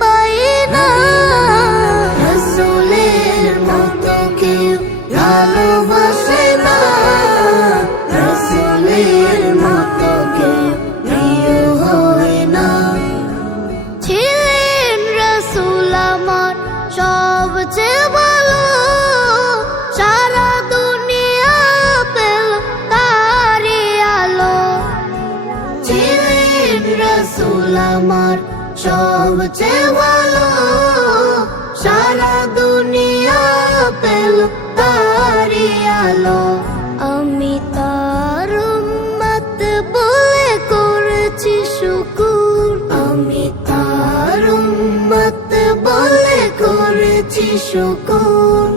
পাই না। রাসূলের মতো কেউ ভালোবাসে না, রাসূলের মতো কেউ প্রিয় হয় না। ছিলেন রাসূল আমার সবচেয়ে ভালো, সারা দুনিয়া পেল তারই আলো। ছিলেন রাসূল আমার সবচেয়ে ভালো, সারা দুনিয়া পেল তারই আলো। আমি তার উম্মত বলে করেছি শুকুর, আমি তার উম্মত বলে করেছি শুকুর।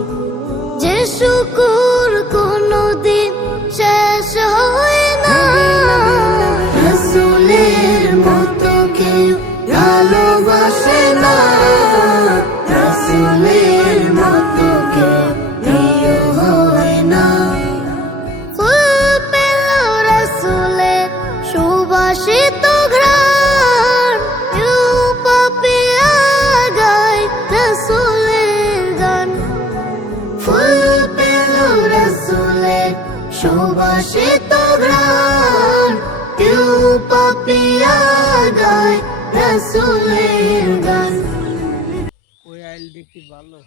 যে শুকুর কোনদিন শেষ হয় না। রাসূলের মতো কেউ ভালোবাসে না, রাসূলের মতো কেউ প্রিয় হয় না। ফুল পেল রাসূলের সুবাসিত ঘ্রাণ, কেউ পাপিয়া গায় রাসূলের গান। ফুল পেল রাসূলের সুবাসিত ঘ্রাণ, কেউ পাপিয়া গায় রাসূলের গান। ওই আইল দেখি ভালো।